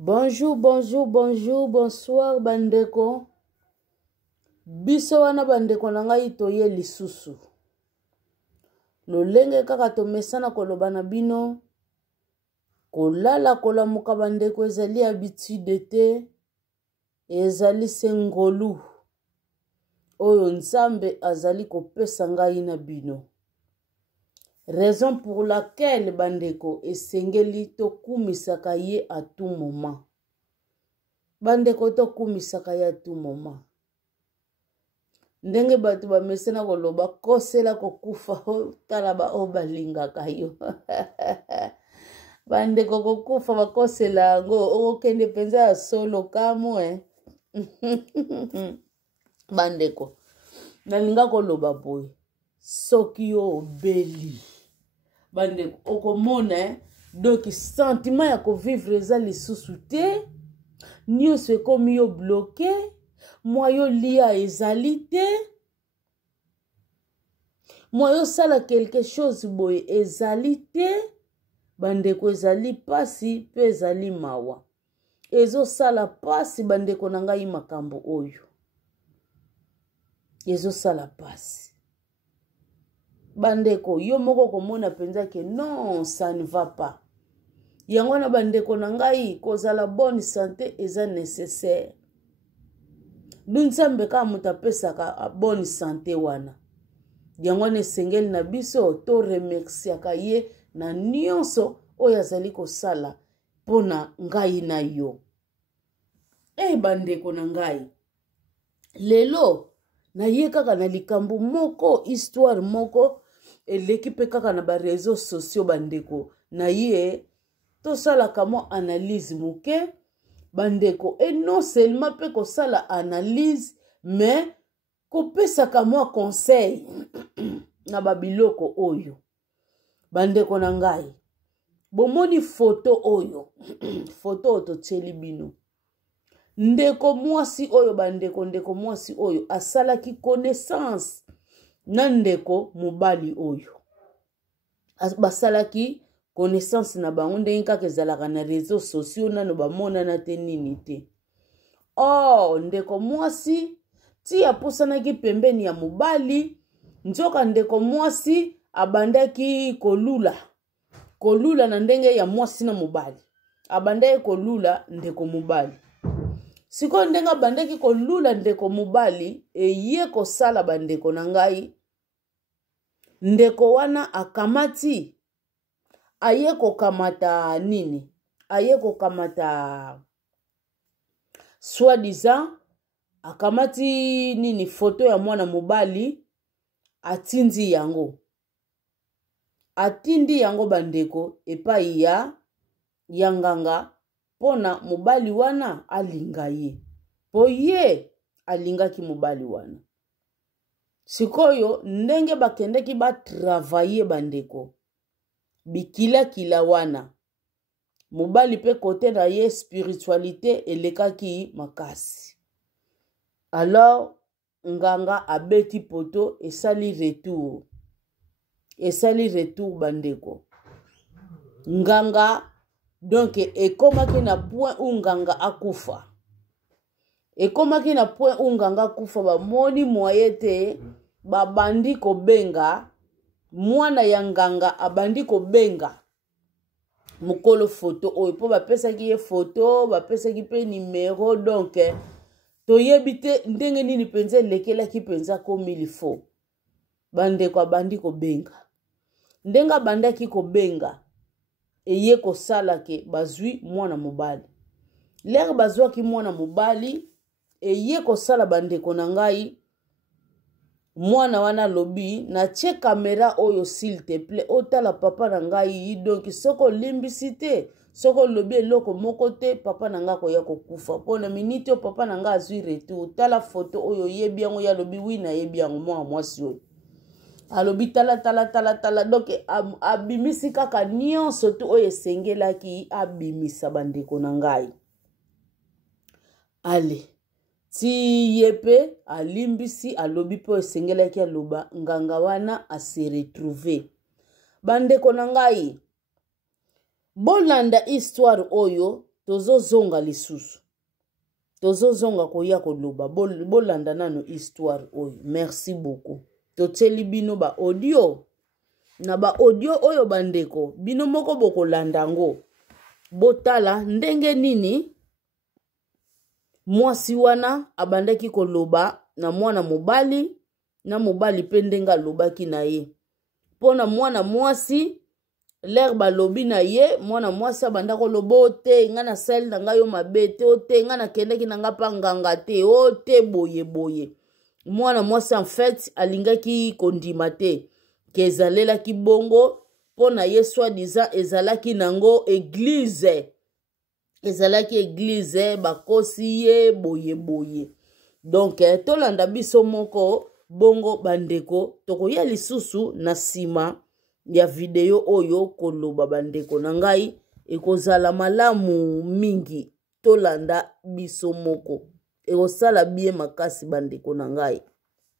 Bonjour, bonjour, bonjour, bonsoir bandeko. Biso wana bandeko na ngai toye lisusu. Lolenge kaka tomesana koloba na bino. Kolala kolamuka bandeko ezali habitude te. Ezali sengolu. Oyo nzambe azali kopesa ngai na bino. Raison pour laquelle bandeko esengeli tokumisaka ye à tout moment. Bandeko tokumisaka ye à tout moment. Ndenge batu bamesena koloba kosela kokufa tala ba obalingaka yo. Bandeko kokufa bakosela ngo okende penza ya solo kamwe. Bandeko nalinga koloba boy soki yo obeli bandeko okomona donc sentiment ya kovivre eza lisusu te nyonso ekomi yo bloqué mwa yo lia ezali te mwa yo sala quelque chose boye ezali te bandeko ezali pasi pe ezali mawa ezosala pasi bandeko na ngai makambo oyo ezosala pasi bandeko yo moko komona penza ke non ça ne va pas yango na bandeko na ngai kozala bonne santé eza nécessaire nzambe ka mutu apesaka bonne santé wana yango na esengeli na biso to remerciaka ye na nyonso oyo azali kosala mpona ngai na yo bandeko na ngai lelo na ye kaka na likambo moko histoire moko eleki pe kaka na ba réseaux sociaux bandeko na ye tosalaka mo analyse moke bandeko et non seulement pe kosala analyse mais kopesaka mo conseil na babiloko oyo bandeko na ngai bomoni photo oyo photo ototieli bino ndeko mwasi oyo bandeko ndeko mwasi oyo asalaki connaissance na ndeko mobali oyo basalaki connaissance na bango ndenge kaka ezalaka na réseaux sociaux nano bamonana te nini te ndeko mwasi ti apusanaki pembeni ya mobali nzoka ndeko mwasi abandaki kolula na ndenge ya mwasi na mobali abandaki kolula ndeko mobali siko ndenga bandeki kolula ndeko mobali eye kosala bandeko na ngai ndeko wana akamati aye kokamata nini aye kokamata soi-disant akamati nini foto ya mwana mobali atindi yango bandeko epai ya nganga pona mobali wana alinga ye po ye alingaki mobali wana sikoyo ndenge bakendeki batravaye bandeko bikila wana mobali pe kote na ye spiritualité elekaki makasi alors nganga abeti poto esali retour bandeko nganga donc ekomaki na point nganga akufa ekomaki na point nganga akufa bamoni moye te babandi kobenga mwana ya nganga abandi kobenga mokolo photo oyo po bapesaki ye photo bapesaki pe numero donc toyebi te ndenge nini penza elekelaki penza komili fo bandeko abandi kobenga ndenge abandaki kobenga eye kosala ke bazwi mwana mobali lere bazwaki mwana mobali eye kosala bandeko na ngai mwana wana lobi na tie kamera oyo s'il te plaît otala papa na ngai donc soko limbisi te soko lobi eloko moko te papa na ngai koya kokufa pona minute papa na ngai azwi retour tala photo oyo yebi yango ya lobi wi na yebi yango mwa mwasi oyo alobi tala donc abimisi kaka nyonso tu oyo esengelaki abimisa bandeko na ngai ale ti ye pe alimbisi alobi po esengelaki aloba nganga wana ase retrouver bandeko na ngai bolanda histoire oyo tozozonga lisusu tozozonga koya koloba bolanda nano histoire oyo. Merci beaucoup. Toteli bino ba audio na ba audio oyo bandeko bino moko bokolanda ngo botala ndenge nini mwasi wana abandaki koloba na mwana mobali na mobali pe ndenge alobaki na ye. Pona mwana mwasi l'air balobi na ye mwana mwasi abanda koloba ote nga na sel na nga yo mabe te ote nga na kendeki na nga pa nganga te ote boye boye. Mwana mwasi en fait alingaki kondima te ke ezalelaki bongo pona ye soi-disant ezalaki nango église. Ezalaki église bakosi ye boye boye. Donc tolanda biso moko bongo bandeko tokoya lisusu na sima ya video oyo koloba bandeko na ngai ekozala malamu mingi tolanda biso moko ekosala bien makasi bandeko na ngai.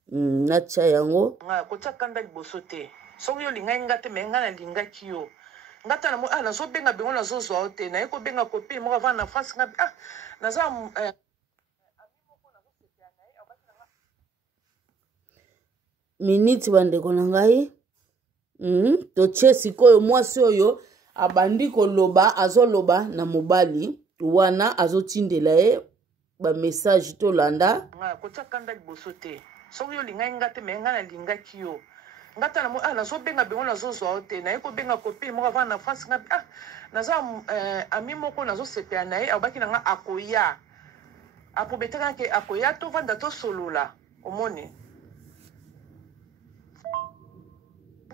Nacha yango kotya kanda liboso te soki yo lingai nga te me nga na lingaki yo ngata na nazobenga bengo nazozwa o te naye kobenga kopine moko avana na france nga naza miniti bandeko na ngai. Totie sikoyo mwasi oyo abandi koloba azoloba na mobali wana azotindela ye ba message tolanda kotya kanda liboso te soki yo lingai nga te me nga na lingaki yo ngata na nazobenga bengo nazozwa o te naye kobenga kopine moko avana na france nga naza ami moko nazosepela na ye abaki na nga akoya apobetaka ke akoya tovanda tosolola omoni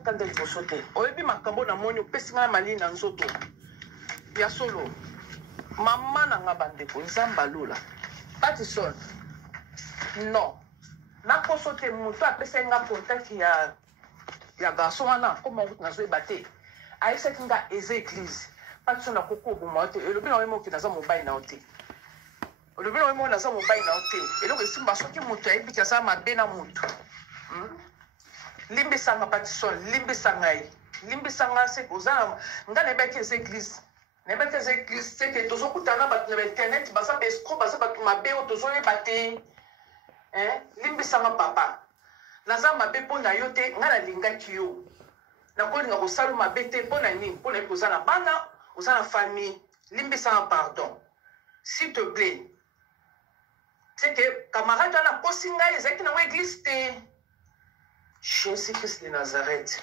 kanda liboso te oyebi makambo na moni opesi nga malini na nzoto ya solo mama na nga bandeko nzambe alola Patison non nakoso te moto apesa nga contact ya garçon wana koma kuti nazoyeba te ayesaki nga eza église Patison nakoko oboma te elobi na oyemo oki naza mobali na yo te olobi na oyemo naza mobali na yo te eloko esimba soki moto ayebiki aza mabe na moto limbisanga Patison limbisanga se kozana nga nayebaki eza église nayebaki eza église seke tozokutana bato na internet baza escroc baza bato mabe oyo tozoyeba te limbisanga papa naza mabe mpo na yo te nga nalingaki yo nakolinga kosala mabe te mpo na nini mpo na yebi koza na bana oza na famille limbisanga pardon s'il te plaît seke camarade wana aposi ngai ezalaki nango église te Jésus Christ de Nazareth.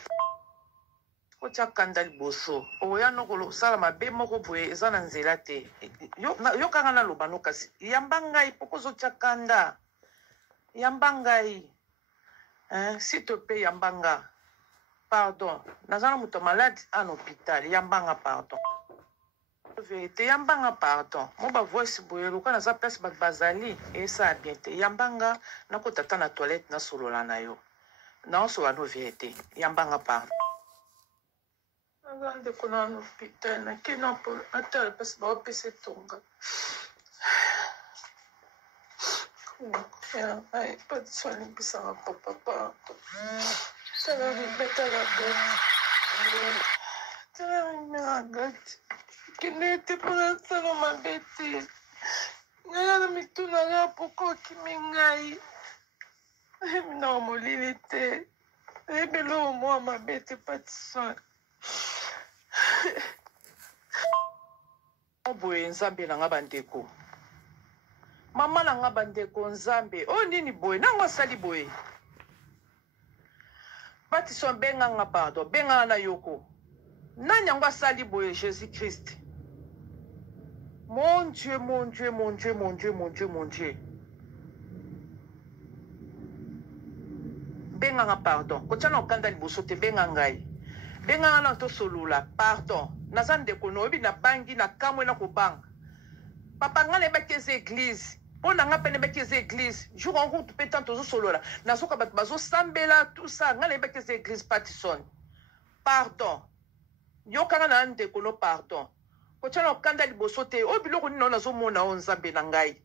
Kotya kanda liboso oya nokosala mabe moko boye eza na nzela te yo kanga naloba no kasi yamba ngai poko ozotya kanda yamba ngai s'il te plaît yamba nga pardon naza na moto malade en hôpital yamba nga pardon vérité yamba nga pardon mo bavoice boye loka naza place bato bazali esala bien te yamba nga nakotata na toilette nasolola na yo naosola no vérité yamba nga pardon Agande kuna l'hôpital na kina po atala pasi ba opese tonga. Ya, ai pas soin bisa papa. Tala beta la go. Tala ngagat. Kine te para sala mabete. Ngala mituna la poko kimingai. Mina molilite. Ebelo mo mabete patson. Boye nzambe na nga bandeko mama na nga bandeko nzambe o nini boye nango asali boye Patison benga nga pardon benga na yoko nani yango asali boye Jésus Christ mon Dieu mon Dieu mon Dieu mon Dieu mon Dieu mon Dieu benga nga pardon kotia na okanda liboso te benga ngai benga na to solula pardon naza ndeko no oyebi na bangi na kamwe na kobanga papa nga nayebaki eza église mpo na nga mpe nayebaki eza église jour en route mpe tant tozosolola nazoka bato bazosambela tout ça nga nayebaki eza église Patison pardon yokanga na ndeko no pardon kotia na okanda liboso te oyo biloko nini oyo nazomona oyo nzambe na ngai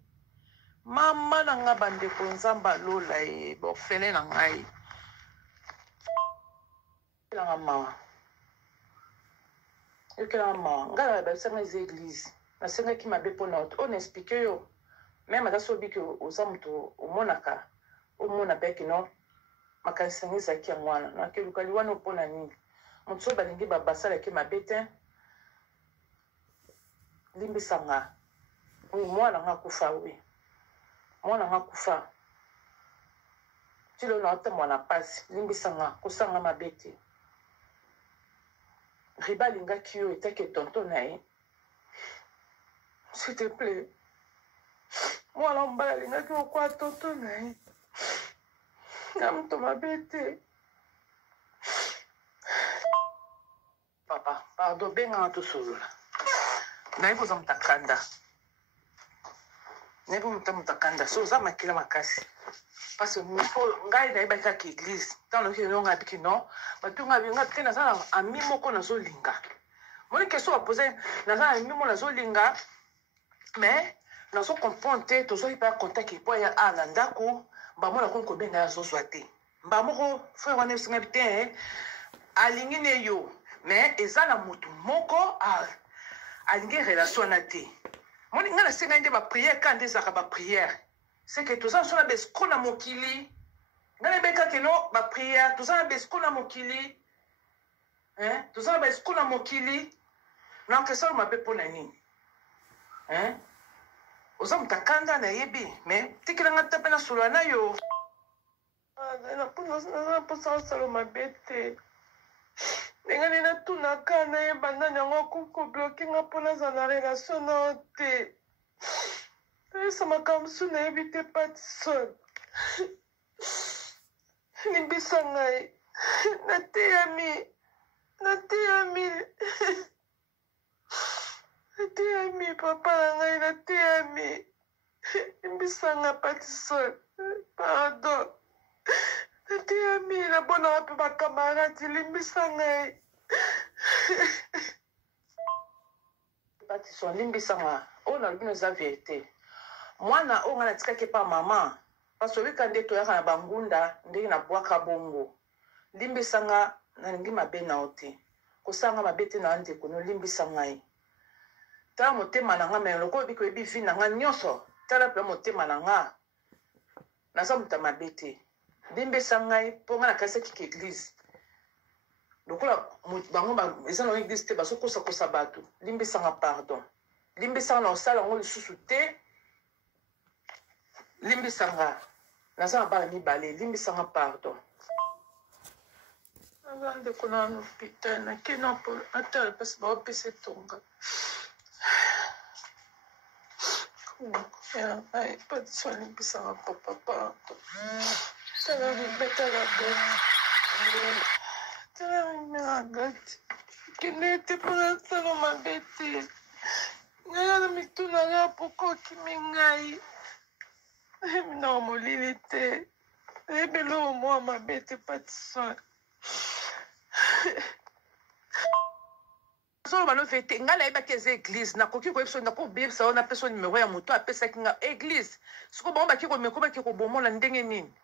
mama na nga bandeko nzambe alola ye borfele na ngai nanga mawa yokelanga mawa ngai na babisanga eza église nasengaki mabe mpona oyo na explike yo meme ata so obiki oza moto omonaka omona beki no makanisi yango ezalaki ya mwana nakeluka liwana mpona nini moto so balingi basalaki mabe te limbisanga oyo mwana nga akufa we mwana nga akufa tilo na otambola na pasi limbisanga kosanga mabe te riba alingaki yo etaki tonto na ye s'il te plaît mwana mobali alingaki okwa tonto na ye na moto mabe te papa pardon benganga tosolola nayebi oza mutakanda nayebi mutakanda so oza makila makasi parce que ngai nayebaki kaka église ntango noki elonga abiki non batunga binga te naza na ami moko nazolinga moni question bapose naza na ami moko nazolinga mais nazocomprendre te tozwaki mpe contact epo ya na ndako mbamona koni kobenga azozwa te mbamoko frère wana esinga bi te alingi ne yo mais eza na motu moko alingi relation na te moni nga nasengai nde bapriere ka nde ezalaka bapriere c'est que toza so na besiko na mokili nga nayebeka keno bapriere toza na besiko na mokili toza na besiko na mokili na okesalo mabe mpo na nini oza mutakanda nayebi mais tikelanga ta mpe nasolola na yo naza mposa osalo mabe te ndenge nini natunaka nayeba nani yango akokobloke nga mpo naza na relation nao te esa makambo su nayebi te patison limbisa ngai nateyami papa na ngai nateyami limbisa nga patison pardon nateyami nabonaka mpe bakamaradi limbisa ngai patison limbisa nga oyo nalobi no eza verité mwana oyo ngai natikaki pa mama parce obika nde toyaka na bangunda ndenge nabwaka bongo limbisanga nalingi mabe na yo te kosanga mabe te na yo ndeko nolimbisa ngai tala motema na nga me lokola obika oyebi vi na nga nyonso tala mpe motema na nga naza moto mabe te limbisa ngai mpo ngai nakasaki ka église lokola bango eza na église te bazokosakosa bato limbisanga pardon limbisanga na osala yango lisusu te limbisanga naza na bana mibale limbisanga pardon naza ndeko na hôpital nakena mpo atala mpasi baopesa etonga patisa limbisanga papa pardon tala libetala bete tala mimeragati kende ete mpona salo mabe te ngai na mituna nga poko okimi ngai na molili te ebelo mwa mabe te patison solo balofe te ngai nayebaki eza église nakoki koyebisa nakobebisa oyo napesa nimero ya moto apesaki nga église siko bango baki komeko baki kobomola ndenge nini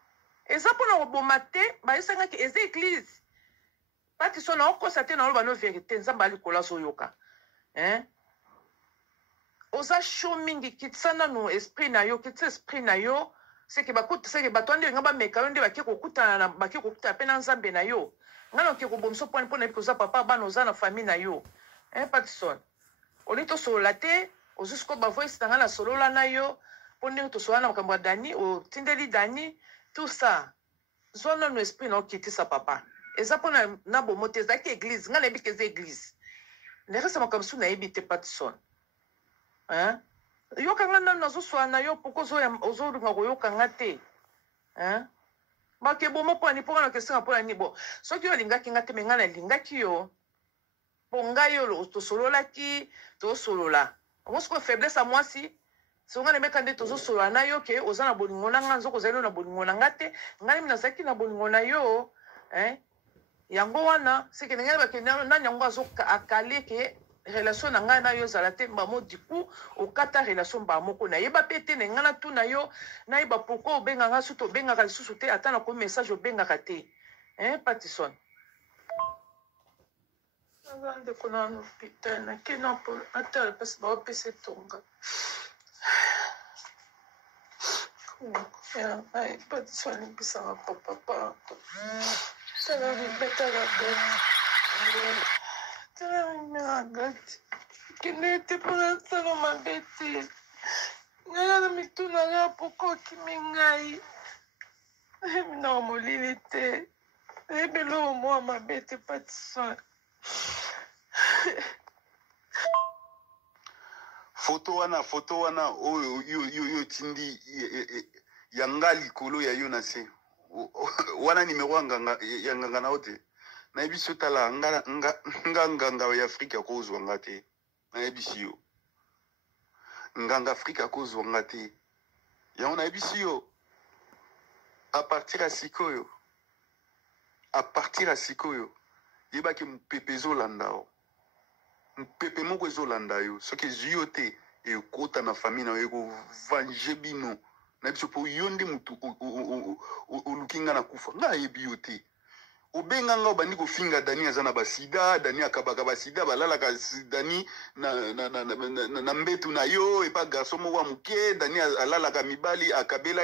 eza mpona koboma te bayesangaki eza église patison naokosa te naoloba no vérité nzambe alikolo azoyoka oza show mingi kitisa nanu esprit na yo kitisa esprit na yo seke bato ande nga bameka yo nde baki kokutana mpe na nzambe na yo nga naoke kobomisa mpona mpona yebi koza papa bana oza na famille na yo patison oli tosolola te ozwi sikoyo bavoisi na nga na solola na yo mpo ndenge tosolola na makambo ya dani otindeli dani tout ça zwa nanu esprit na okitisa papa eza mpona na bomo te ezalaki église nga nayebi ke eza église neresa makambo su nayebi te patison yokanga nanu nazoswala na yo poko ozolinga koyokanga te bakebomo mpona ni mpo nga na kesenga mpona ni bo soki yo olingaki nga te me nga nalingaki yo mpo ngai yo tosololaki tosolola ongo sikoyo faiblesse ya mwasi so nga nemeka nde tozosolola na yo ke oza na bolingo na nga nzoko ozali na bolingo na nga te ngai nemi nazalaki na bolingo na yo yango wana seke ndenge bakende nani yango akale ke relation na ngai na yo ezala te mbamo diku okata relation mbaa moko nayeba mpe te na ngai natuna yo nayeba pourkui obengaka sutu obengaka lisusu te ata nakomi message obengaka te patison Nagande kuna no hôpital na kina po atala pas ba pese tonga. Ya, ai pas soin bisa papa. Tala beta la beta. Tala gat. Kinete para tala mabete. Ngala mituna la poko kimingai. Non molilite. Ebelo mo mabete pas soin. Foto wana yo tindi yanga likolo ya yo na se wana nimero ya nganga na ote na ebiso tala nganga ya Afrika ko zwanga te na ebisi yo nganga Afrika ko zwanga te ya na ebisi yo à partir à sikoyo yeba ke mpepezo landao mpepe moko ezolanda yo soki ezwi yo te ekota na famille na yo ekovange bino na biso mpo yo nde motu oluki nga na kufa nga ayebi yo te obenga nga obandi kofinga Dani aza na basida Dani akabaka basida balalaka Dani na mbetu na yo epa garçon moko ya moke Dani alalaka mibali akabela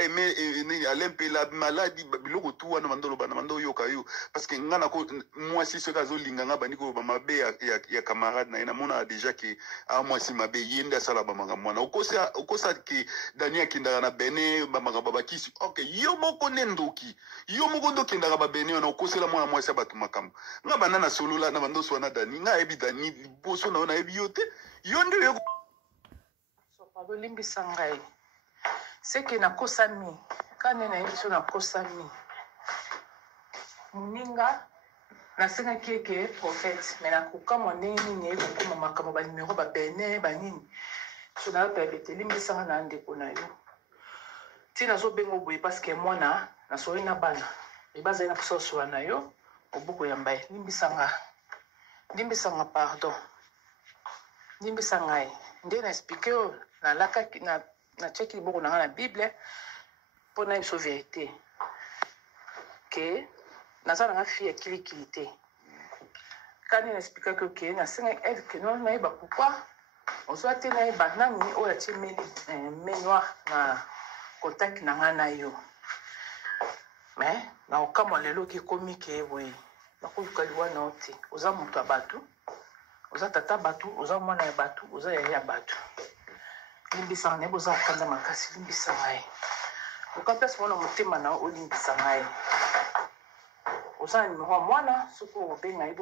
alempela maladi biloko tu wana bandoloba na bando oyoka yo parce que nga na mwasi soki azolinga nga bandi koloba mabe ya camarade na ye namona déjà ke mwasi mabe ye nde asala bamakambo wana okosa ke Dani akendaka na bene bamakambo bakisi ok yo moko nde ndoki yo moko nde okendaka babene wana okosela mwana mwasi ya bato makambo nga banda na solola na bandoso wana Dani nga ayebi Dani liboso na yo nayebi yo te yo nde yo bolimbisa ngai seke nakosami kane nayebi so nakosami moninga nasengaki eke prophète me nakokamwa ndenge nini ekokoma makambo banimero babene banini so nayoka ebete limbisanga na ndeko na yo ti nazobenga boye parceke mwana nasoi na bana ebazali na pososola na yo obuku yamba ye limbisanga pardon limbisa ngai nde na explike oyo nalakaki natiaki liboko na ngai na bible mpo na yebiso verité ke naza na nga fille ya kilikili te kani na explikaki oke nasenga eve ke no nayeba pourkui ozwa te nayeba nani oyo atie main noire na contact na ngai na yo mais nakokamwa lelo oke ekomi ke boye nakoluka liwa na yo te oza moto ya bato oza tata bato oza mwana ya bato oza yaya ya bato limbisanga nayebi oza kokanza makasi limbisa ngai luka mpasi mwana motema na yo olimbisa ngai oza na nimero ya mwana soki obenga ye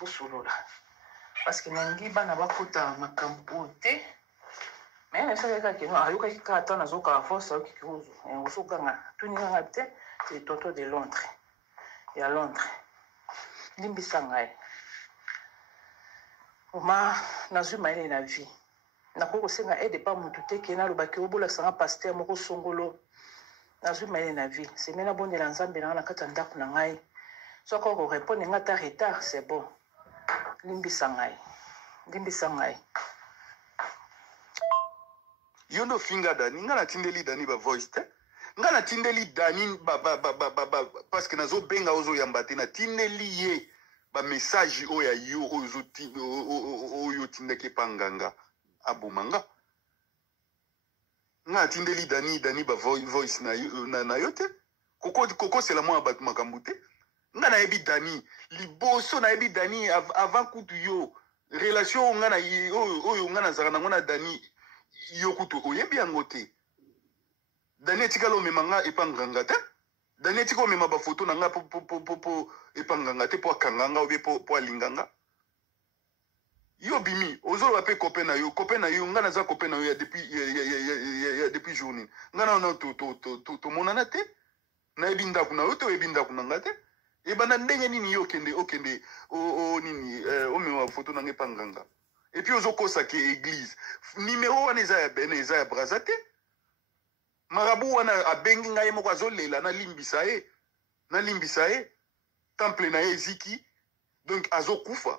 bosolola parceke nalingi bana bakota makambo oyo te me nasalaki kaka keno ayokaki kaka ata nazokaka force ayokiki ozokanga tuninganga te te tonton de Londres ya Londres limbisa ngai oma nazwi mayele na vie nakoki kosenga aide pa motu te ke nalobaki obolakisanga paster moko songolo nazwi mayele na vie seme nabondela nzambe na nga na kati ya ndako na ngai soki okorepone nga ta retard c'est bon limbisa ngai yo ndo finga Dani nga natindeli Dani ba voice te nga natindeli Dani parce que nazobenga ozoyamba te natindeli ye ba message oyo ya yo oyo tindaki epa nganga abomanga nga natindeli Dani ba voice na yo te kokosela mwa bato makambo te nga nayebi Dani liboso nayebi Dani avant kutu yo relation nga na oyo nga nazaka nango na Dani yo kutu oyebi yango te Dani etikala omema nga epa nganga te Dani etika omema bafoto na nga po epa nganga te po akanga nga obe po alinganga yo bimi ozoloba pe copain na yo nga naza copain na yo ya depuis journée nga na tomonana te nayebi ndako na yo te oyebi ndako na nga te ebanda ndenge nini yo okende nini omema bafoto na nga epa nganga epuis ozokosa ke église nimero wana eza ya bene eza ya braza te marabu wana abengi ngai moko azolela nalimbisa ye temple na ye eziki donc azokufa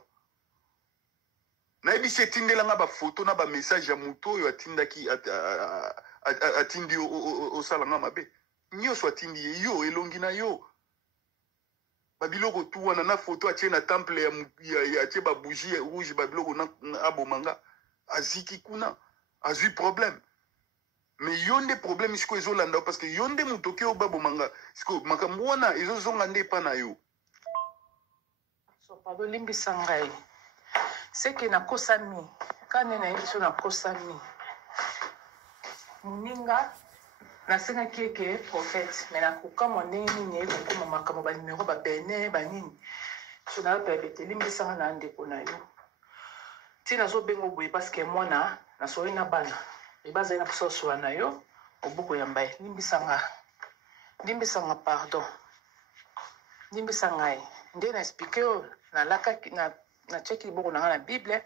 nayebisi etindelanga bafoto na bamessage ya moto oyo atindi osalanga mabe nyonso atindi ye yo elongi na yo babiloko tu wana na photo atie na temple ya atie ba bougie rouge babiloko na abomanga aziki kuna azui problème mais yonde problème siko ezolanda parce que yonde mutoke o babomanga siko makambo wana ezozonga nde pa na yo so pardon limbisa ngai c'est que nakosami kane na yeso nakosami muninga nasengaki eke prophète mais nakoka ndenge nini ekokoma makambo banimero babene banini so nayopebete limbisanga na ndeko na yo ti nazobenga boye parce que mwana nasoi na bana ebazali na posa osola na yo obuku yamba ye limbisanga pardon limbisa ngai nde na explike oyo nalakaki natiaki liboko na ngai na bible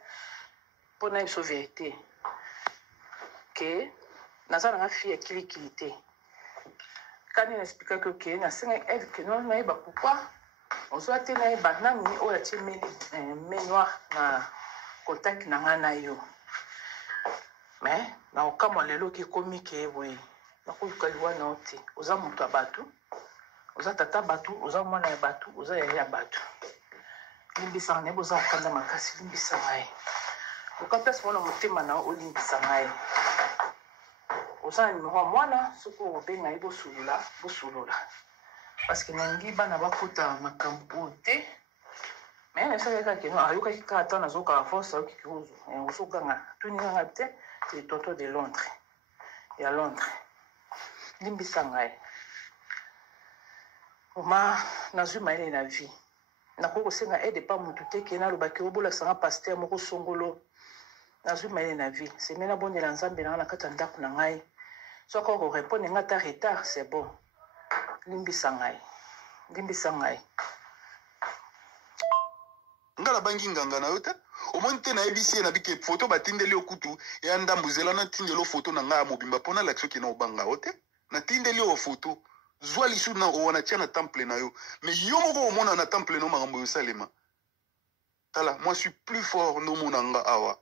mpo na yebiso vérité ke naza na nga fille ya kilikili te kani na explikaki oke nasengaki eve ke non nayeba pourkui ozwa te nayeba nani oyo atie main noire na contact na ngai na yo mais nakokamwa lelo oki ekomi ke boye nakoluka liwa na yo te oza moto ya bato oza tata bato oza mwana ya bato oza yaya ya bato limbisanga nayebi oza kokanda makasi limbisa ngai oka mpasi mwana motema na yo olimbisa ngai oza na nimero ya mwana soki obenga ye bosolola parce que nangi bana bakota makambo oyo te mais nasaki kaka keno ayokaki kaka ata nazokaka force ayokiki ozokanga tuninganga te te tonto de Londres ya Londres limbisa ngai oma nazwi mayele na vie nakoki kosenga aide pa mutu te ke nalobaki obolakisanga paster moko songolo nazwi mayele na vie seme nabondela nzambe na nga na kati ya ndako na ngai soki ako korepondre nga ta retard c'est bon limbisa ngai nga nabangi nganga na yo te omoni te nayebisi ye na bike foto batindeli yo kutu eya ndambuzela natindeli yo foto na ngai ya mobimba mpo nalakisi oke na obanga yo te natindeli yo foto zwa lisu na owana tia na temple na yo mais yo moko omona na temple no makambo yosalema tala moi suis plus fort nomona nga awa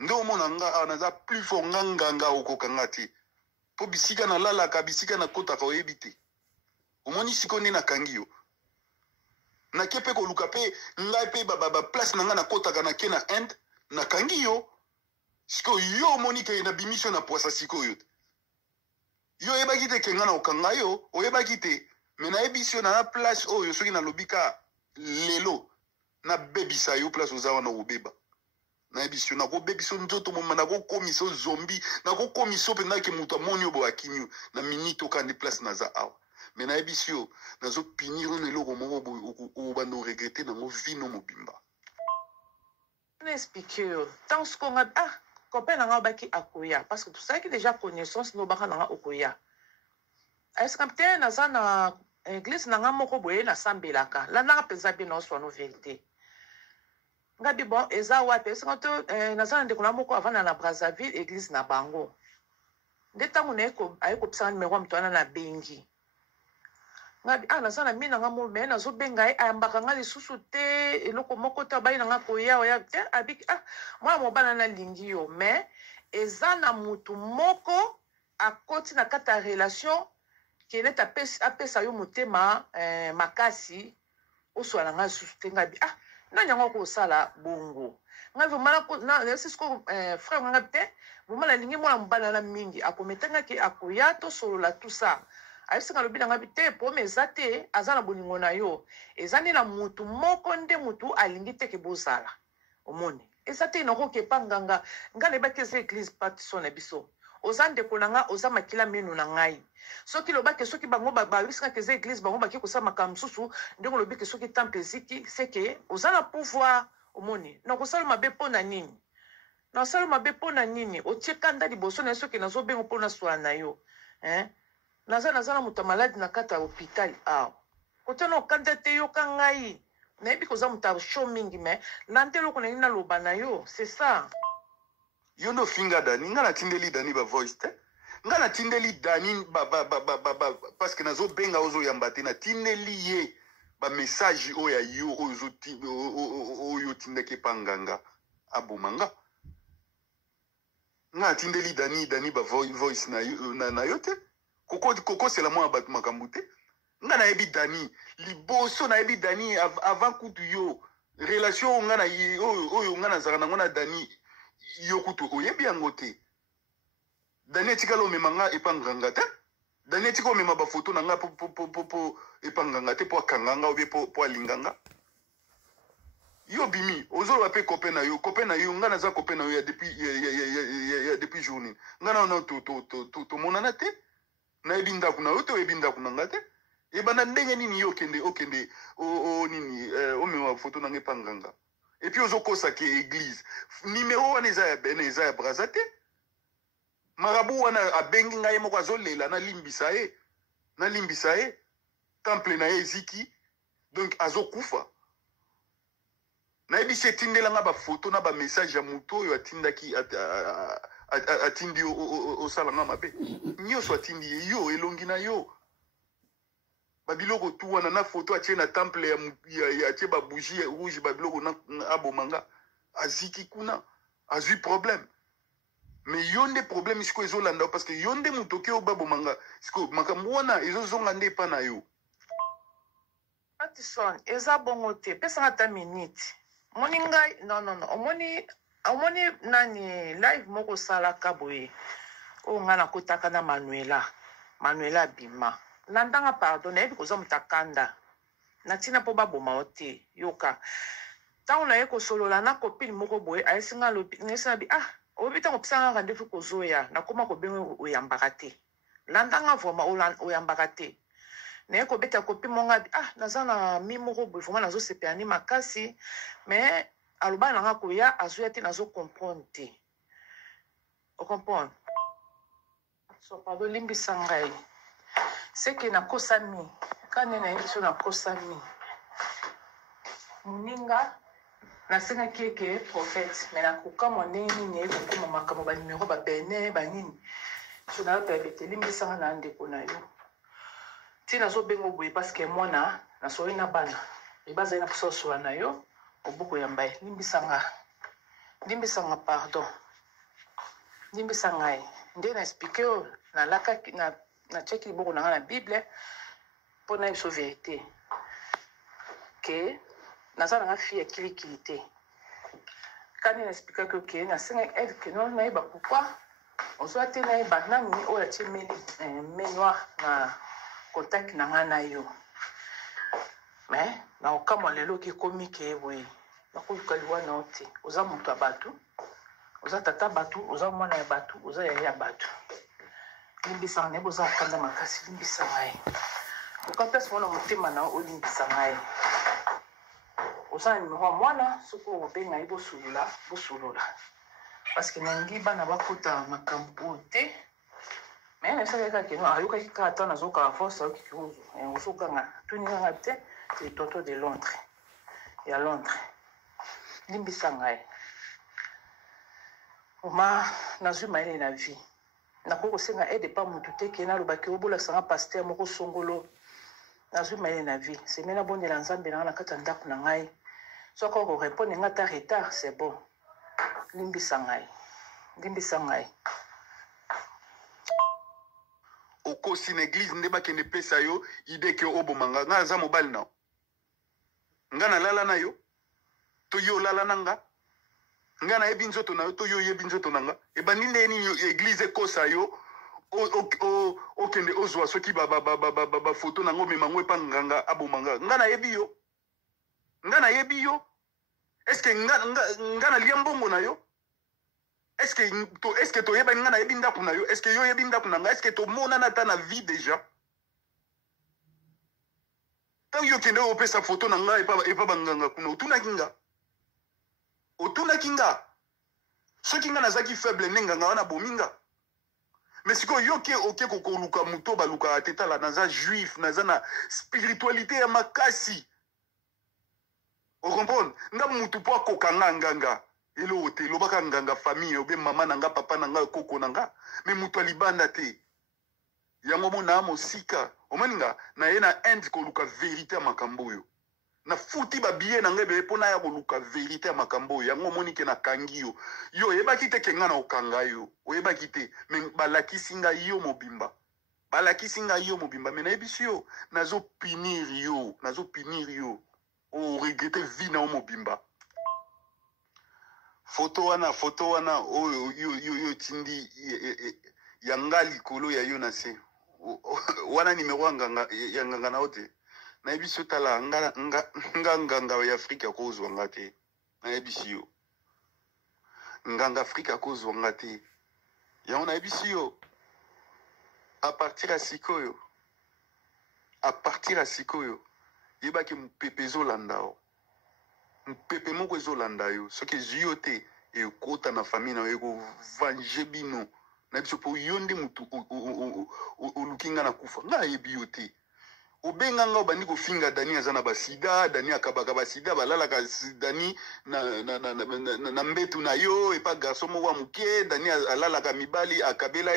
nde omona nga awa naza plus fort nga nganga okokanga te mpo bisika nalalaka bisika nakotaka oyebi te omoni siko nde nakangi yo nake mpe koluka mpe ngai mpe baplace na ngai nakotaka nake na Inde nakangi yo sikoyo yo omoni ke nabimisi yo na poasa sikoyo yo oyebaki te ke ngai na okanga yo oyebaki te me nayebisi yo na place oyo soki nalobi ka lelo nabebisa yo place oza wana obeba nayebisi yo nakobebisa yo nzoto moma nakokomisa yo zombi nakokomisa yo mpenza ke moto amoni yo boakimi yo na minute okandi place naza awa me nayebisi yo nazopinir yo na eloko moko obanda oregrete nango vino mobimba naexplike yo ntango sokonga copain nanga obaki akoya parce que tosalaki déjà connaissance no baka nanga okoya ayesika te naza na église nanga moko boye nasambelaka landanga mpenza bino oswa no vérité ngabi bon eza wapi ayesika te naza na ndeko na moko avanda na Brazzaville église na bango nde ntango ayekopesanga nimero ya moto wana na bengi ngabi naza na mine nanga mo me nazobenga ye ayambaka nga lisusu te eloko moko te abai nanga koya oya te abiki mwana mobala nalingi yo me eza na mutu moko akoti na kati ya relation kenete apesa yo motema makasi oswala nga lisusu te ngabi nani yango kosala bongo ngabi vomalaisisiko frère nga ngabi te vomala alingi mwana mobala na mingi akometangaki akoya tosolola tusa ayebisanga lobi nanga te pome eza te aza na bolingo na yo eza nde na mutu moko nde mutu alingi te ke bozala omoni eza te nakoki epa nganga nga nayebaki eza église partition na biso oza ndeko na nga oza makila mino na ngai soki lobaki soki bango bayebisangaki eza église bango baki kosala makambo mosusu ndenge olobiki soki temple eziki seke oza na pouvoir omoni nakosala mabe mpo na nini nakosala mabe mpo na nini otie kanda liboso na ye soki nazobenga mpo naswala na yo naza na moto maladi na kati ya hôpital awa kotana okanda te yoka ngai nayebi koza moto ya show mingi me landa eloko na nini naloba na yo c'est ça yo ndo finga Dani nga natindeli Dani voice te nga natindeli Dani parce que nazobenga ozoyamba te natindeli ye message oyo ya yo oyo otindaki epa nganga aboma nga natindeli Dani voice na yo te koko c'est la moi bato makambo te nga na yebi Dani liboso na yebi Dani avant kutu yo relation nga na oyo nga na zaka nango na Dani yo kutu oyebi yango te. Dani etikala omema nga epanganga te. Dani etika omema bafoto na nga po epanganga te po akanganga obe po alinganga. Yo bimi ozolo pe copain na yo nga na za copain na yo ya depuis journée nga na to monana te na yebi ndako na yo to yebi ndako na nga te e bana ndenge nini yo okende nini omema foto na nga epanganga et puis ozokosa ke église numéro wana eza ya bene eza ya braza te marabu wana abengi ngai moko azolela nalimbisa ye temple na ye eziki donc azokufa na yebi se tindelanga bafoto na bamessage ya moto oyo atindaki atindi osalanga mabe nyonso atindi ye yo elongi na yo babiloko tu wana na foto atie na temple ya atie babougie rouge babiloko abomanga aziki kuna azwi problème mais yo nde problème siko ezolanda parce que yo nde moto oke obabomanga siko makambo wana ezozonga nde epa na yo Patison eza bongo te pesanga ta minute moni ngai non omoni nani live moko salaka boye o nga nakotaka na Manuela bima landanga pardon nayebi koza mutakanda natina po baboma o te yoka ntango naye kosolola na kopine moko boye ayesinga lobi ngesina bi oyebi ntango opisanga rendez-vous kozoya nakoma kobenga oyambaka te landanga vraimen oyambaka te naye kobeta kopi monga bi naza na mi moko boye vraimen nazosepela ni makasi mais aloba nanga koya azoya te nazocomprendre te ocomprendre so pardon limbisa ngai seke nakosami kane nayebi so nakosami moninga nasengaki eke prophète mais nakokama ndenge nini ekokoma makambo banimero babene banini so nayota bete limbisanga na ndeko na yo ti nazobenga boye parceke mwana nasoyi na bana ebazali na posa osola na yo obuku yamba ye limbisanga pardon limbisa ngai nde na explike oyo nalakaki na tiaki liboko na nga na bible mpo na biso vérité ke naza nanga fille ya kilikili te kani na explikaki oke nasenga aide ke no nayeba pourkui ozoya te nayeba nani oyo atie main noire na contact na nga na yo mais nakokamwa lelo oke ekomi ke boye nakoyuka liwana o te oza moto ya bato oza tata bato oza mwana ya bato oza yaya ya bato limbisanga nayebi oza kokanza makasi limbisa ngai okampesi mwana motema na olimbisa ngai oza na nimero ya mwana soki obenga ye bosolola parceke nangi bana bakota makambo oyo te me nayebisaki kaka keno ayokaki kaka ta nazokaka force ayokiki ozokanga tuninganga te le tonton de Londres ya Londres limbisa ngai oma nazwi mayele na vie nakoki kosenga aide pa motu te ke nalobaki obolakisanga paster moko songolo nazwi mayele na vie seme nabondela nzambe na nga na kati ya ndako na ngai soki okorepone nga ta retard c'est bon limbisa ngai okosi na église nde bakende pesa yo ide ke obomanga nga aza mobali na nga nalala na yo to yo olala na nga nayebi nzoto na yo to yo oyebi nzoto na nga ebandi nde nini église ekosa yo okende ozwa soki bafoto nango omemango epanganga abomanga nga nayebi yo eske nga nalia mbongo na yo eske toyebani nga nayebi ndako na yo eske yo oyebi ndako na nga eske tomonana ata na vie déjà ntango yo okende opesa foto na nga epa banganga kuna otunaki nga soki nga nazaki faible nde nganga wana bominga mais sikoyo yo oke kokoluka moto balukaka te tala naza juif naza na spiritualité ya makasi ocomprendre nga mutu mpo akoka nga nganga eloko te elobaka nganga famille obe mama na nga papa na nga koko na nga me mutu alibanda te yango mona mosika omoni nga naye na inde koluka vérité ya makambo oyo nafuti babiye na ngai beye mpo naya koluka vérité ya makambo oyo yango omoni ke nakangi yo oyebaki te ke nga na okanga yo oyebaki te me balakisi ngai yo mobimba balakisi nga yo mobimba me nayebisi yo nazopinir yo oregrete vi na yo mobimba. Foto wana oyo yo tindi yanga likolo ya yo na se wana nimero ya nganga na ote nayebisi yo tala nganga ya Afrika akozwa nga te nayebisi yo nganga Afrika akozwa nga te yango nayebisi yo à partir ya sikoyo yebaki mpepe ezolanda yo mpepe moko ezolanda yo soki ezwi yo te ekota na famille na yo ekovange bino na biso mpo yo nde mutu oluki nga na kufa nga ayebi yo te obenga nga obandi kofinga Dani aza na basida Dani akabaka basida balalaka Dani na mbetu na yo epa garçon moko moke Dani alalaka mibali akabela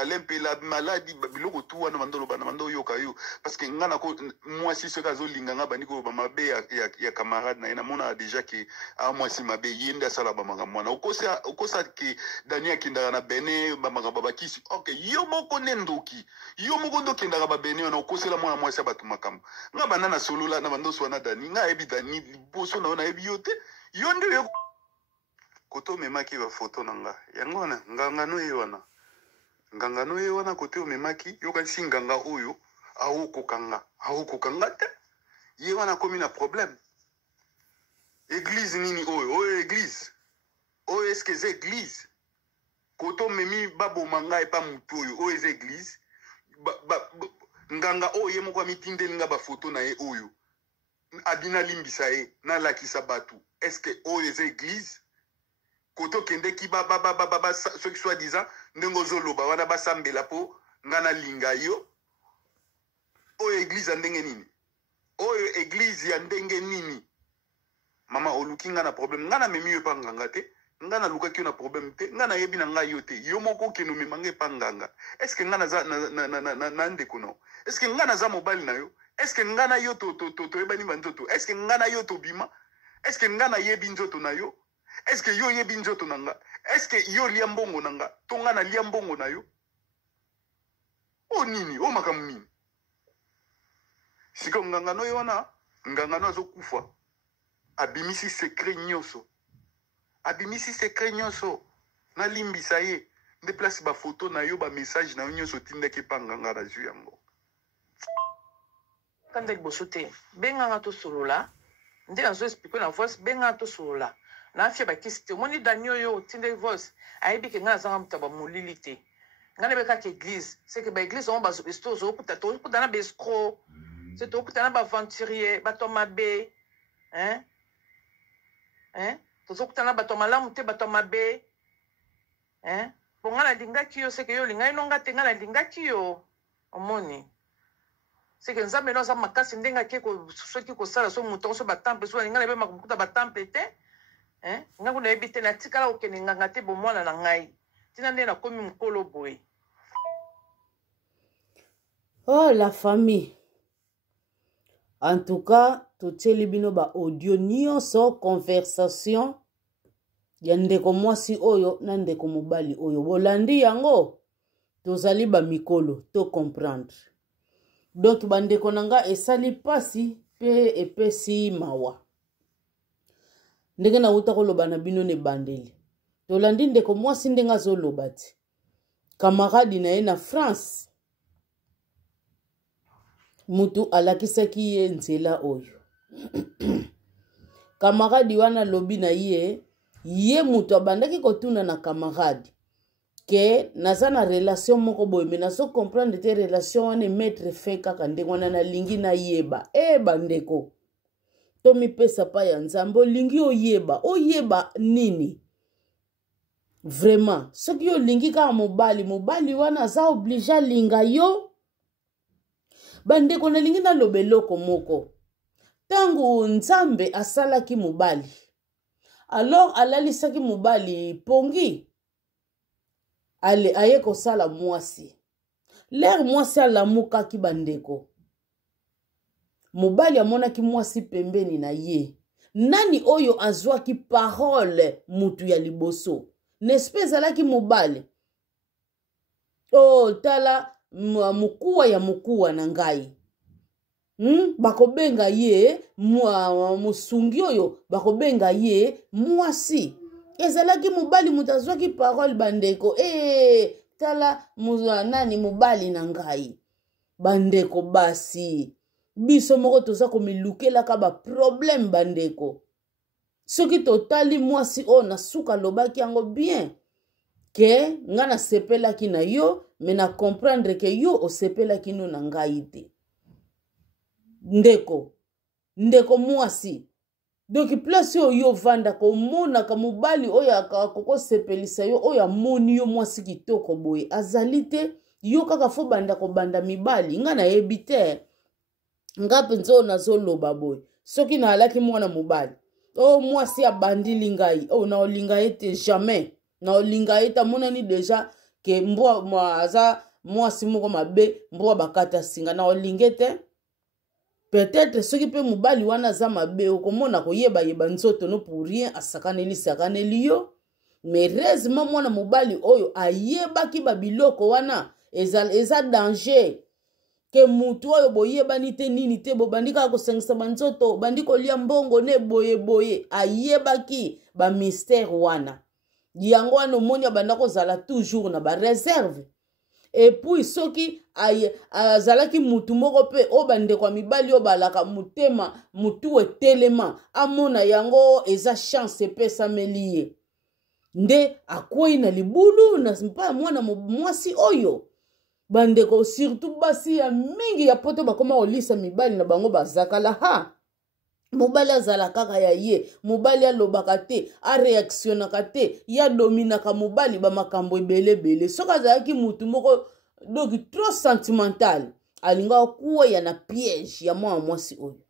alempela maladi biloko tu wana bandoloba na bando yoka yo parce que nga nako mwasi soki azolinga nga bandi koloba mabe ya camarade na ye namona déjà ke mwasi mabe ye nde asala bamakambo mwana okosa ke Dani akendaka na bene bamakambo bakisi ok yo moko nde ndoki yo moko nde okendaka babene wana okosela mwana mwasi ya bato makambo nga banda na solola na bandoso wana Dani nga ayebi Dani liboso na yo nayebi yo te yo nde yo koto omemaki bafoto na nga yango wana ngangano ye wana kote omemaki yokanisi nganga oyo aokokanga te ye wana akomi na problème église nini oyo église oyo eske eza église koto omemi baboma nga epa mutu oyo eza église nganga oyo ye moko amitindeli nga bafoto na ye oyo abina limbisa ye nalakisa bato eske oyo eza église koto kendeki soki soi-disant ndenge ozoloba wana basambela mpo nga nalinga yo oyo église ya ndenge nini oyo église ya ndenge nini mama oluki nga na problème nga namemi yo epa nganga te nga nalukaki yo na problème te nga nayebi na ngai yo te yo moko okende omemanga epa nganga eske nga na ndeko na yo eske nga naza mobali na yo eske nga na yo toyebani banzoto eske nga na yo tobima eske nga nayebi nzoto na yo eske yo yebi nzoto na nga eske yo lia mbongo na nga to nga na lia mbongo na yo o nini o makambo nini siko ngangano yo wana ngangano azokufa abimisi secret nyonso nalimbisa ye nde place bafoto na yo bamessage na yo nyonso tindaki epa nganga na zwi yango kanda liboso te benganga tosolola nde nazoexplike na voice benganga tosolola na afia bakisi te omoni Dani oyo otindeli voice ayebi ke nga nazanga moto ya bamolili te nga na bekaka église seke baéglise omo tozokuta na baescro se tokuta na baaventurier bato mabe tozokuta na bato malamu te bato mabe po nga nalingaki yo seke yo olingai nonga te nga nalingaki yo omoni seke nzambe no aza makasi ndenge ake soki kosala so moto so batemple so alinga nayebema kokuta batemple te nga kuna yebi te natikala kokende nganga te bomwana na ngai tina nde nakomi mokolo boye. Oh la famille, en tout cas totieli bino ba audio nyonso conversation ya ndeko mwasi oyo na ndeko mobali oyo bolandi yango tozali ba mikolo to comprendre. Donc bandeko nanga esali pasi pe epesi mawa ndenge na uta koloba na bino ne bandeli tolandi ndeko mwasi ndenge azoloba ti kamaradi na ye na France mutu alakisaki ye nzela oyo kamaradi wana lobi na ye mutu abandaki kotuna na kamaradi ke naza na relation moko boye me nazo comprendre te relation wana emettre fin kaka ndenge wana nalingi nayeba bandeko tomipesa pa ya nzambe olingi oyeba nini vraiment soki olingi kaka mobali wana aza oblige alinga yo bandeko nalingi naloba eloko moko ntango nzambe asalaki mobali alors alalisaki mobali pongi aye kosala mwasi lere mwasi alamukaki bandeko mobali amonaki mwasi pembeni na ye nani oyo azwaki parole mutu ya liboso nespe ezalaki mobali oh tala mukuwa ya mukuwa na ngai. Bakobenga ye musungi oyo bakobenga ye mwasi. Ezalaki mubali mutazwaki parole bandeko. Tala nani mubali na ngai. Bandeko basi. Biso moko toza komilukelaka ba problème bandeko. Soki totali mwasi o na suka lobaki yango bien. Ke nga na sepelaki na yo, me na comprendre ke yo o sepelaki no na ngai te. Ndeko mwasi. Donc place yo vanda ko mona ka mubali oya koko sepelisa yo oya moni yo mwasi kitoko boye. Azalite yo kaka fo banda ko banda mibali. Nga na ebite. Nga penzo na zoloba boye. Soki na alaki mwana mubali. Mwasi abandili ngai. Na olinga ete jamais. Na olinga ete mona ni deja ke aza mwasi moko mabe mbwa bakata singa. Na olinga ete peut-être soki pe mubali wana za mabe okomona koyeba yeba nzoto no pour rien sakaneli yo. Mais heureusement mwana mubali oyo ayebaki babiloko wana eza danger. Ke mutu oyo boyebani te nini te bobandika kosengisa banzoto bandiko lia mbongo ne boye ayebaki ba mystère wana. Yango wana omoni abanda kozala toujours na ba réserve. Et puis soki azalaki mutu moko pe o bande kwa mibali o balaka mutema mutu etelema amona yango eza chance pe samelie. Nde akwei na libulu na mpa mwana mwasi oyo. Bandeko surtout basi ya mingi ya poto bakoma olisa mibali na bango bazakala ha. Mobali azala kaka ya ye, mobali alobaka te, a reactionnaka te, ya dominaka mobali ba makambo ebele. Soka azalaki mutu moko donc trop sentimental, alinga kuwa ya na piège ya mwa mwasi oyo.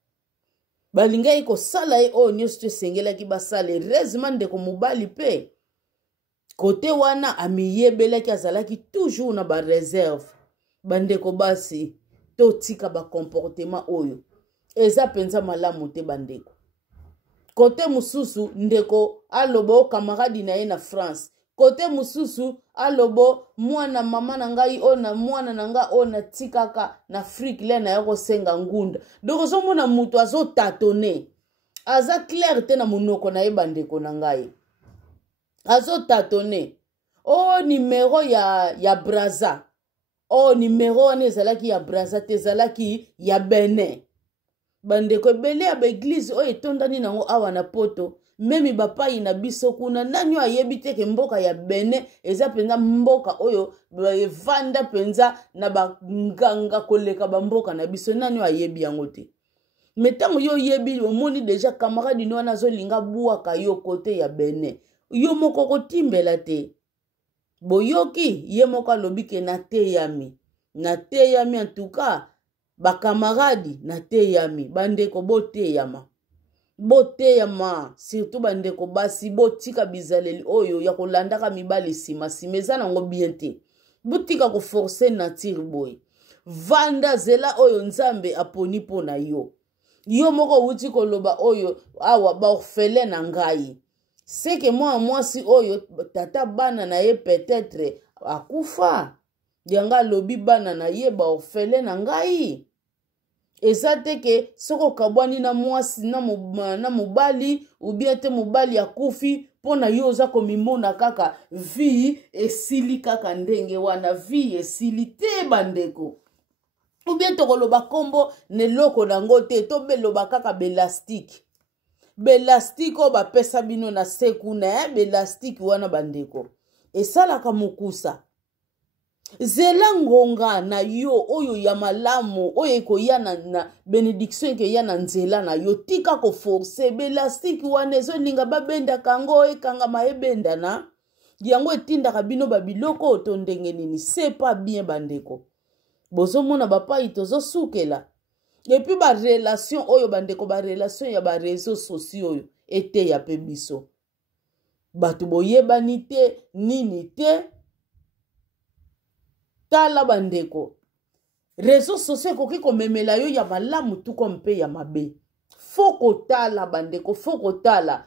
Balinga iko sala e o nyonso te sengelaki basale, heureusement ndeko mobali pe. Kote wana amiyebelaki azalaki toujours na ba réserve. Bandeko basi, to tika ba comportement oyo. Eza penza malamu te bandeko. Kote mususu ndeko alobo kamaradi na ye na France. Kote mususu alobo mwana mama na ngai ona mwana na nga ona tikaka na Afrique le na yako senga ngunda. Donc zo mona mutu azo tatone. Aza clair te na munoko na ye bandeko na ngai. Azo tatone. Numéro ya Braza. Numéro ane ezalaki ya Braza te ezalaki ya Benin. Bandeko ebele ya baeglise oyo etondani nango awa na poto. Memi bapai na biso kuna nanyo ayebi te ke mboka ya Benin eza penza mboka oyo evanda penza na banganga koleka bamboka na biso nanyo ayebi yango te. Metango yo yebi omoni deja camarade no wana zo linga buaka yo kote ya Benin. Yo moko kotimbela te. Boyoki ye moko alobi ke na te yami en tout cas ba camarade na te yami bandeko bote yama surtout bandeko basi botika bizaleli oyo ya kolandaka mibali sima eza nango bien te. Botika ko forcer nature boy. Vanda zela oyo nzambe aponi pona yo. Yo moko uti koloba oyo awa ba orphelin na ngai. C'est que mwasi oyo tata bana na ye peut-être akufa. Yanga lobi bana na ye ba orphelin na ngai. Eza te ke soko kabwani na mwasi na mobali ou bien te mobali akufi pona yo za komimona kaka vie esili kaka ndenge wana vie esili te bandeko. Ou bien to koloba kombo ne loko nango te to beloba kaka belastique. Belastique o ba pesa bino na sekuna belastique wana bandeko. Esalaka mukusa. Zela ngonga na yo oyo ya malamu oyo ekoya na benediction ke ya na nzela na yo tika ko forcer belastique wana zo linga babenda kango ekanga maebenda na yango etinda kabino babiloko otondenge nini c'est pas bien bandeko. Bozo mona bapai tozo sukela. Et puis ba relation oyo bandeko ba relation ya ba réseaux sociaux oyo ete ya pe biso. Batu boyebani te nini te. Tala bandeko. Réseaux sociaux koki komemela yo ya malamu tuko mpe ya mabe. Foko tala bandeko, foko tala.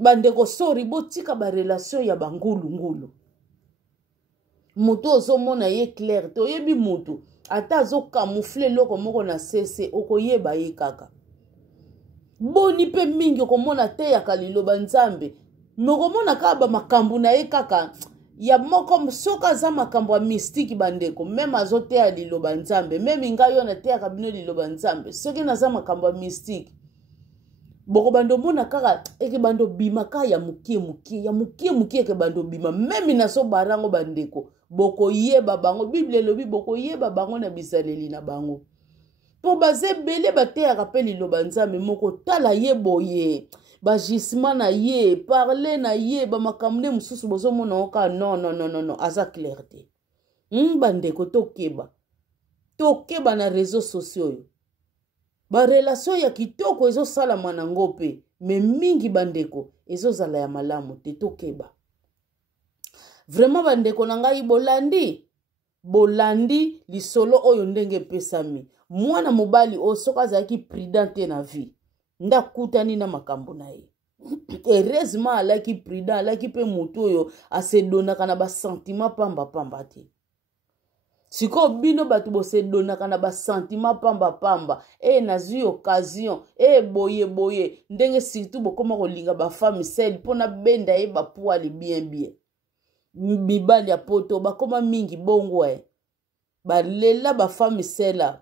Bandeko sorry botika ba relation ya bangulu ngulu. Moto ozomona ye clair te oyebi moto ata zo camoufler loko moko na sese okoyeba ye kaka boni pe mingi okomona te ya kaliloba nzambe mokomona kaba makambo na ye kaka ya moko soka za makambo ya mystique bandeko même azote ya liloba nzambe même ngai yo na te ya kabino liloba nzambe soki naza makambo ya mystique boko bando mona kaka eke bando bima ka ya mukie ke bando bima même na so barango bandeko boko yeba bango bible lobi boko yeba bango na bisaleli na bango po baze bele bate ya rappeli liloba nzambe moko tala ye boye bagisement na ye parler na ye ba makamne mususu bozo mona oka non aza clarté bandeko tokeba na réseaux sociaux ba relation ya kitoko ezo sala manango pe me mingi bandeko ezo zala ya malamu te tokeba vraiment bandeko na ngai bolandi lisolo oyo ndenge pesami mwana mobali o soka zaki prudent na vie ndakutani na makambo na ye heureusement alaki prudent alaki pe mutu oyo asedonaka na ba sentiment pamba te siko bino batu bosedonaka na ba sentiment pamba nazwi occasion boye ndenge surtout bokoma kolinga ba femme seule pona benda ye ba poali bien mibali ya poto bakoma mingi bongo balela ba femme seule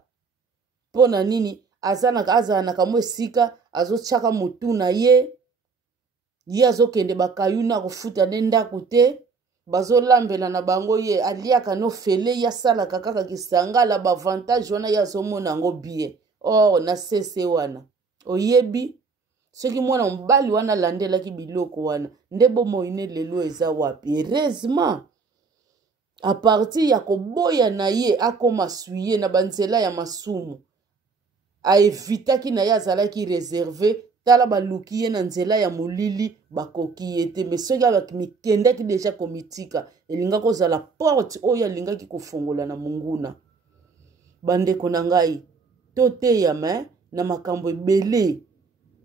pona nini azana kamwe sika azochaka mutu na ye azokende bakayuna kofuta ndako te bazolambela na bango ye aliaka no fele ya sala kaka kisangala ba avantage wana ya zomona ngo bien na sese wana oyebi soki mwana mbali wana landela ki biloko wana ndebo moine lelo eza wapi heureusement a partir ya koboya na ye akoma suye na banzela ya masumu a evitaki na ye azalaki réservé tala baluki ye na nzela ya molili bakoki ye te me soki abakimikendaki deja komitika elinga kozala porte oyo alingaki kofongola na munguna bandeko na ngai toteyama na makambo ebele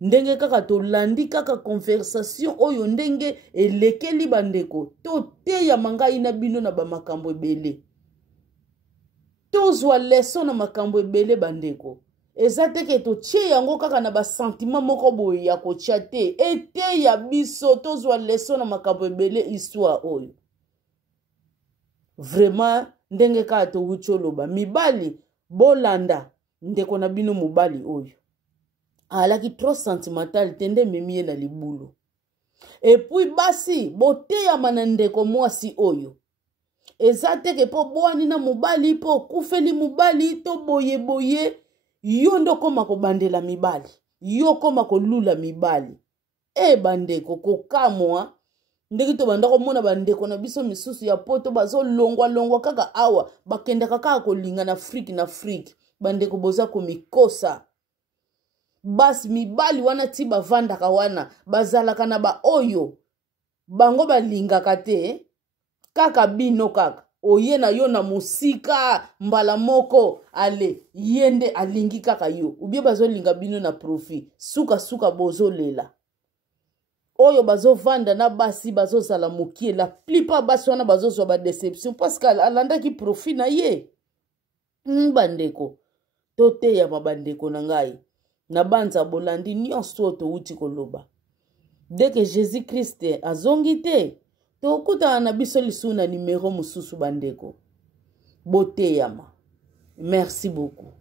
ndenge kaka tolandi kaka conversation oyo ndenge elekeli bandeko toteyama ngai na bino na bamakambo ebele tozwa leson na makambo ebele bandeko eza teke totie yango kaka na basentiment moko boye ya kotia te ete ya biso tozwa leson na makambo ebele histoire oyo vraiment ndenge kaka towuti oloba mibali bolanda ndeko na bino mobali oyo alaki trop sentimental te nde memi ye na libulu epuis basi boteyama na ndeko mwasi oyo eza teke po bwani na mobali po kufeli mobali to boye yo ndo koma kobandela mibali yo koma kolula mibali bandeko kokamwa ndeki to bandako mona bandeko na biso misusu ya poto bazolongwa kaka awa bakendaka kaka kolinga na Afrique bandeko boza komikosa basi mibali wana ti bavandaka wana bazalaka na ba oyo bango balingaka te kaka bino kaka oye na yo na musika mbala moko ale yende alingi kaka yo ubie bazolinga bino na profit suka bozolela oyo bazovanda na basi bazozala mokie la plupart basi wana bazozwa ba déception parce que alandaki profit na ye bandeko toteya mabandeko na ngai na banza bolandi nyonso touti koloba dès que Jésus Christ azongi te tokutana na biso lisu na numero mususu bandeko boteyama merci beaucoup.